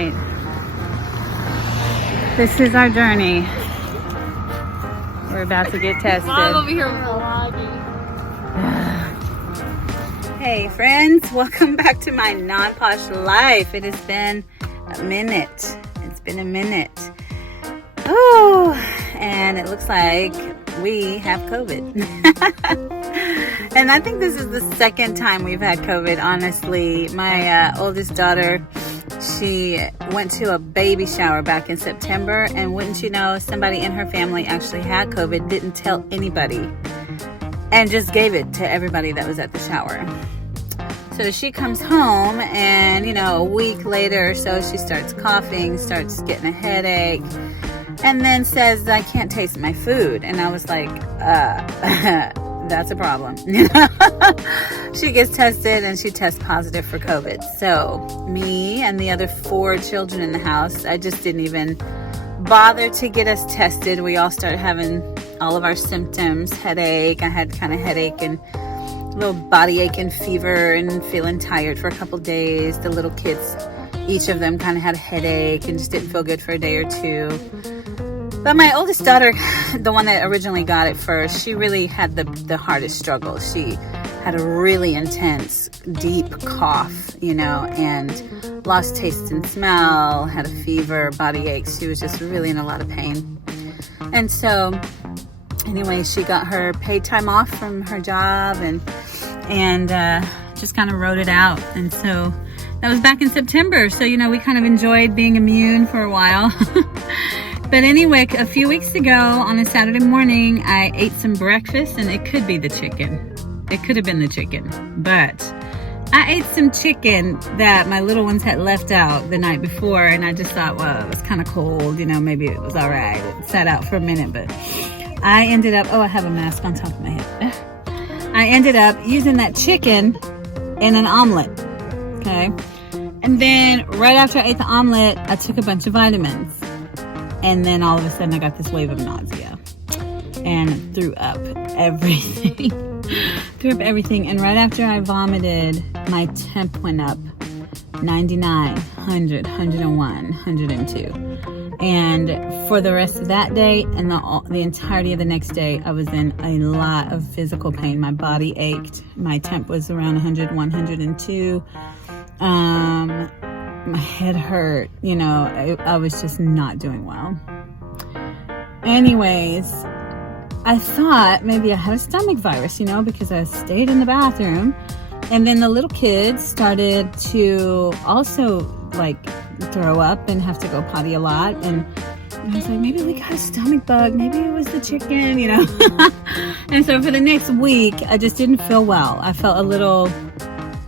right. This is our journey. We're about to get tested. Mom over here vlogging. Hey friends, welcome back to my non-posh life. It has been a minute. It's been a minute. Oh, and it looks like we have COVID. And I think this is the second time we've had COVID, honestly. My oldest daughter, she went to a baby shower back in September, and wouldn't you know, somebody in her family actually had COVID, didn't tell anybody, and just gave it to everybody that was at the shower. So she comes home, and you know, a week later or so, she starts coughing, starts getting a headache, and then says, I can't taste my food. And I was like, that's a problem. She gets tested and she tests positive for COVID. So me and the other 4 children in the house, I just didn't even bother to get us tested. We all started having all of our symptoms, headache. I had kind of headache and a little body ache and fever and feeling tired for a couple days. The little kids, each of them kind of had a headache and just didn't feel good for a day or two. But my oldest daughter, the one that originally got it first, she really had the hardest struggle. She had a really intense, deep cough, you know, and lost taste and smell, had a fever, body aches. She was just really in a lot of pain. And so, anyway, she got her paid time off from her job and just kind of wrote it out. And so that was back in September. So, you know, we kind of enjoyed being immune for a while. But anyway, a few weeks ago on a Saturday morning, I ate some breakfast, and it could be the chicken. It could have been the chicken, but I ate some chicken that my little ones had left out the night before, and I just thought, well, it was kind of cold, you know, maybe it was all right. It sat out for a minute, but I ended up, I have a mask on top of my head. I ended up using that chicken in an omelet, okay? And then right after I ate the omelet, I took a bunch of vitamins. And then all of a sudden I got this wave of nausea and threw up everything. And right after I vomited, my temp went up 99, 100, 101, 102. And for the rest of that day and the entirety of the next day, I was in a lot of physical pain. My body ached. My temp was around 100, 102. My head hurt, you know, I was just not doing well. Anyways, I thought maybe I had a stomach virus, you know, because I stayed in the bathroom. And then the little kids started to also like throw up and have to go potty a lot. And I was like, maybe we got a stomach bug. Maybe it was the chicken, you know. And so for the next week, I just didn't feel well. I felt a little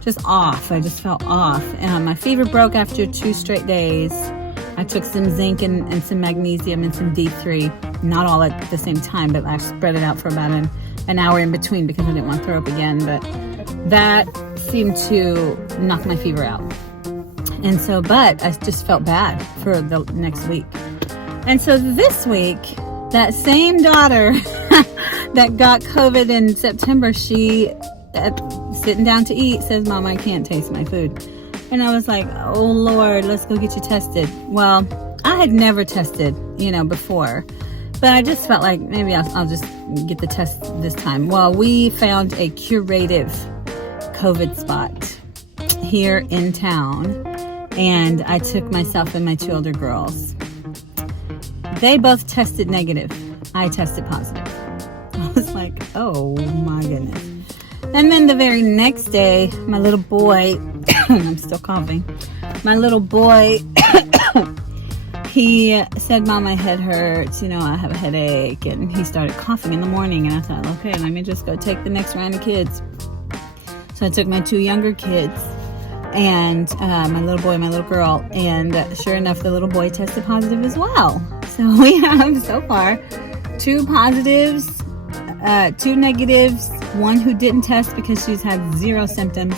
just off. I just felt off. And my fever broke after 2 straight days. I took some zinc and some magnesium and some D3, not all at the same time, but I spread it out for about an hour in between because I didn't want to throw up again. But that seemed to knock my fever out. And so, but I just felt bad for the next week. And so this week, that same daughter that got COVID in September, she sitting down to eat says, Mom, I can't taste my food. And I was like, oh Lord, let's go get you tested. Well, I had never tested, you know, before, but I just felt like maybe I'll just get the test this time. Well, we found a curative COVID spot here in town, and I took myself and my 2 older girls. They both tested negative. I tested positive. I was like, oh my goodness. And then the very next day, my little boy, I'm still coughing, my little boy, he said, Mom, my head hurts, you know, I have a headache, and he started coughing in the morning, and I thought, okay, let me just go take the next round of kids. So I took my 2 younger kids, and my little boy and my little girl, and sure enough, the little boy tested positive as well. So we have, so far, 2 positives, 2 negatives, 1 who didn't test because she's had 0 symptoms,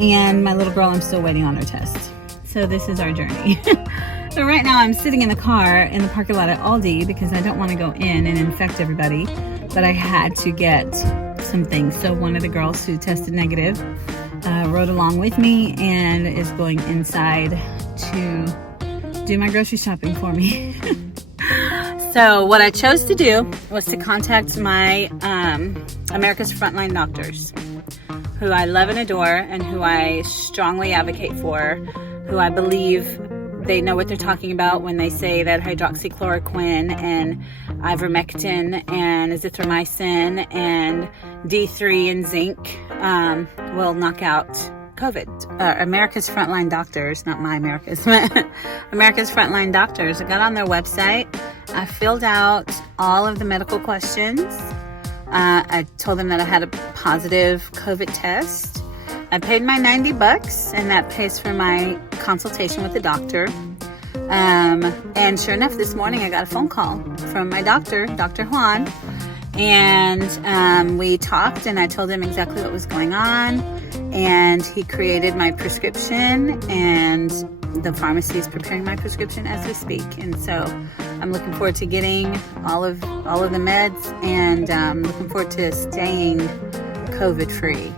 and my little girl, I'm still waiting on her test. So this is our journey. So right now I'm sitting in the car in the parking lot at Aldi because I don't want to go in and infect everybody, but I had to get some things. So one of the girls who tested negative rode along with me and is going inside to do my grocery shopping for me. So what I chose to do was to contact my America's Frontline doctors, who I love and adore and who I strongly advocate for, who I believe they know what they're talking about when they say that hydroxychloroquine and ivermectin and azithromycin and D3 and zinc will knock out COVID. America's Frontline doctors, not my America's, America's Frontline doctors. I got on their website. I filled out all of the medical questions. I told them that I had a positive COVID test. I paid my $90 and that pays for my consultation with the doctor. And sure enough, this morning I got a phone call from my doctor, Dr. Juan, and we talked and I told him exactly what was going on, and he created my prescription, and the pharmacy is preparing my prescription as we speak. And so I'm looking forward to getting all of the meds, and looking forward to staying COVID free.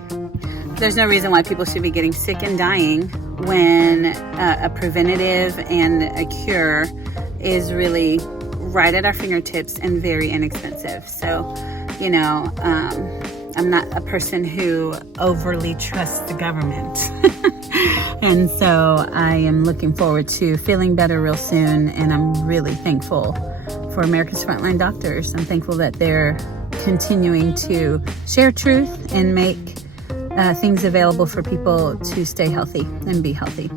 There's no reason why people should be getting sick and dying when a preventative and a cure is really right at our fingertips and very inexpensive. So, you know, I'm not a person who overly trusts the government. And so I am looking forward to feeling better real soon, and I'm really thankful for America's Frontline doctors. I'm thankful that they're continuing to share truth and make things available for people to stay healthy and be healthy.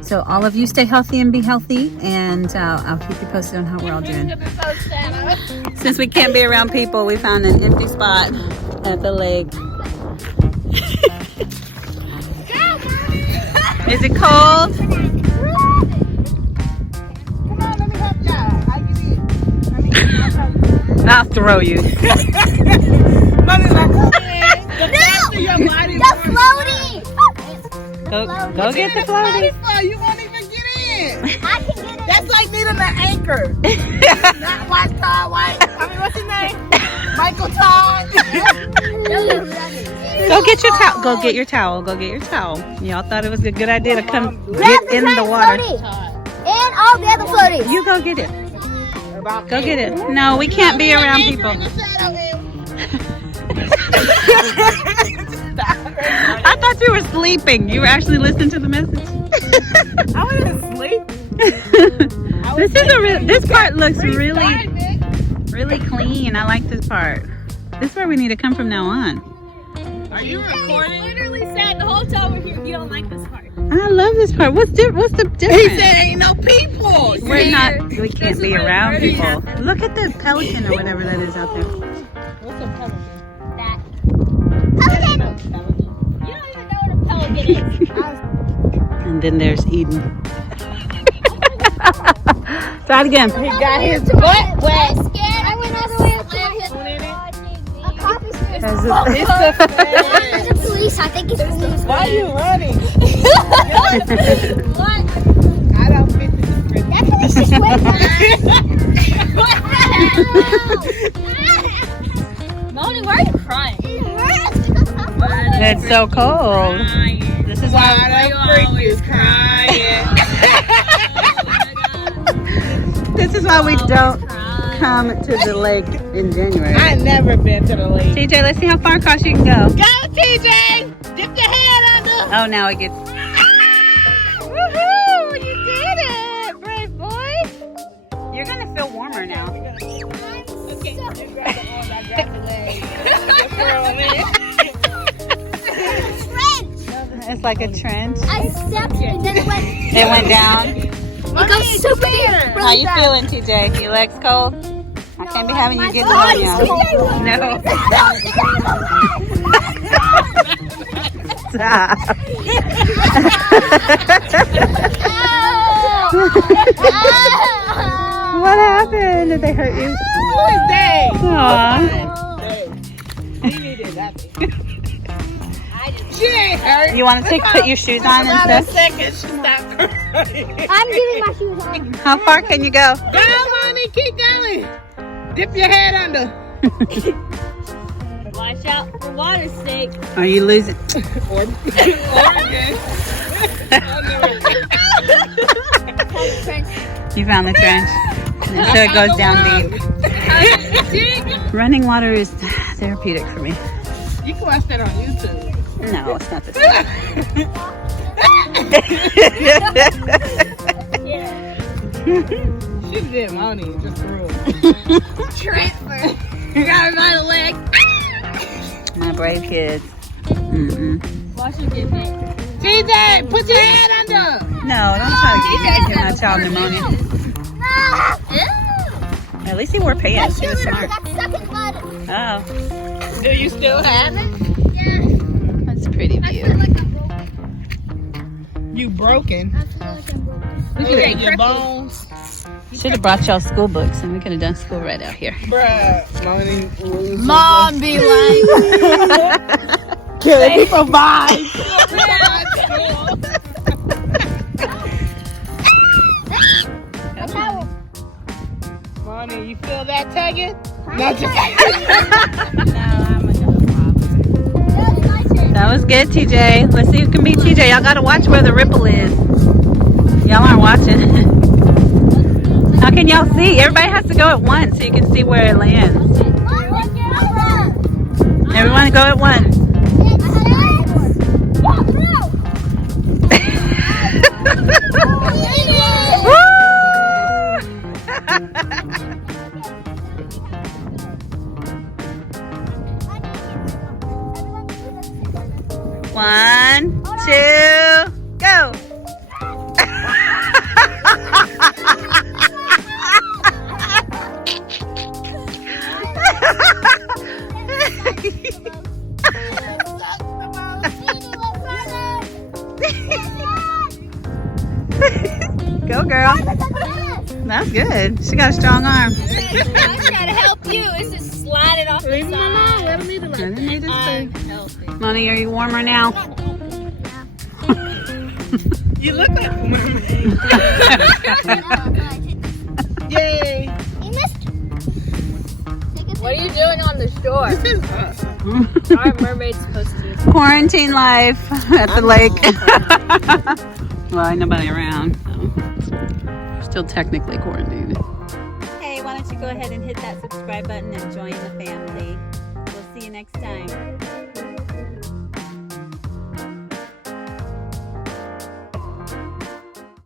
So all of you stay healthy and be healthy, and I'll keep you posted on how we're all doing. Since we can't be around people, we found an empty spot at the lake. Is it cold? Come on, let me help y'all. I give you. I'll throw you. Mommy's like, the your body. The floaty! Go get the floaty. You won't even get in. I can get it. That's like needing an anchor. Not White Todd White. I mean, what's his name? Michael Todd. Go get your towel. Go get your towel. Go get your towel. Y'all thought it was a good idea to come get in the water. And all the other floaties. You go get it. Go get it. No, we can't be around people. I thought you were sleeping. You were actually listening to the message. I wasn't asleep. This part looks really clean. I like this part. This is where we need to come from now on. Are you recording? Literally said the whole time we're here, you don't like this part. I love this part. What's the difference? He said ain't no people. We can't be around people. Look at the pelican or whatever that is out there. What's a pelican? That. Pelican! You don't even know what a pelican is. And then there's Eden. Try it again. He got his butt wet. I went all the way up to a copy store. It's the fan. It's the police. I think it's police. Why are you running? What? I don't fit the That police just went by. Moni, why are you crying? It's so cold. This is why This is why we don't come to the lake in January. I ain't never been to the lake. TJ, let's see how far across you can go. Go, TJ! Dip your head under. Oh, now it gets. Woohoo! You did it, brave boy. You're gonna feel warmer now. It's like a trench. I stepped and then It went down. it goes super deep. How you feeling, TJ? Your legs cold? I can't be having you get pneumonia. No. Stop. What happened? Did they hurt you? Who is they? Aww. They. He did nothing. She ain't hurt. You want to put your shoes on and About a stuff? second, she stopped crying. I'm giving my shoes on. How far can you go? Go, honey, keep going. Dip your head under. Watch out for water's sake. Are you losing? Oregon. found the trench. You found the trench? And so it goes down deep. Running water is therapeutic for me. You can watch that on YouTube. No, it's not the same. She did money just threw. Transfer. You got him on the leg. My brave kids. Watch him get hit. TJ, put your head under. No, don't try to give my child pneumonia. At least he wore pants. He was smart. Oh, Do you still have it? that's a pretty view. You broken. I feel like I'm broken. Okay, your bones. Should have brought y'all school books and we could have done school right out here. Bruh. Mom be like, Killing people vibes. Money, you feel that tugging? Not just That was good, TJ. Let's see who can beat TJ. Y'all gotta watch where the ripple is. Y'all aren't watching. How can y'all see? Everybody has to go at once so you can see where it lands. Everyone go at once. One, two, go. Go, girl. That's good. She got a strong arm. I try to help you. It's just sliding off the side. Let me do I'm healthy. Money, are you warmer now? You look like mama. Yay. What are you doing on the shore? This is us. Our mermaid's supposed to. Quarantine life at the lake. Well, ain't nobody around. So. We're still technically quarantined. Hey, why don't you go ahead and hit that subscribe button and join the family. We'll see you next time.